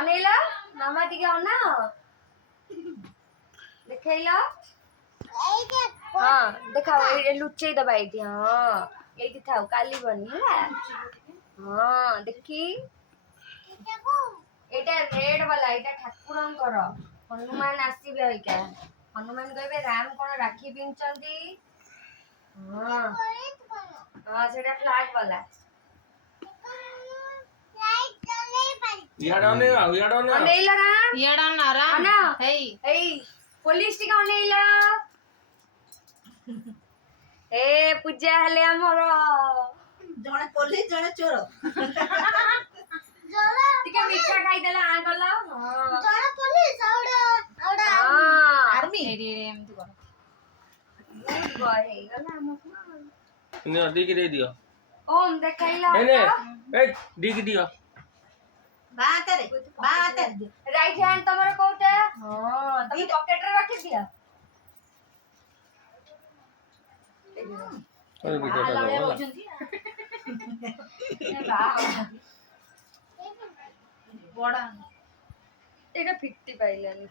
अनेला मामा टिके अना देखैला हां देखाओ ए लुच्चे दबाई थी हां एठी थाओ काली बनी है हां देखी एटा रेड वाला एटा ठाकुरन कर हनुमान आसीबे होइका हनुमान कहबे राम कोन राखी पिंचंदी हां हां सेटा फ्लैग वाला याडा ने अनेला राम याडा ना राम अना हेई हेई पुलिस टिका अनेला ए पूजा हले हमर जणे पुलिस जणे चोर टिके मिठा खाई देला आ गला हां जणे पुलिस आवडा हां आर्मी एडी एमती कर गुड बॉय हे गला हमर ने दी के दे दियो ओम देखैला ने ए दी के दियो बात राइट हैंड तमर कोते हां तम पॉकेट रे रखि दिया अरे बेटा लाले होजंती ए बा बड़ा एटा 50 पाइलानी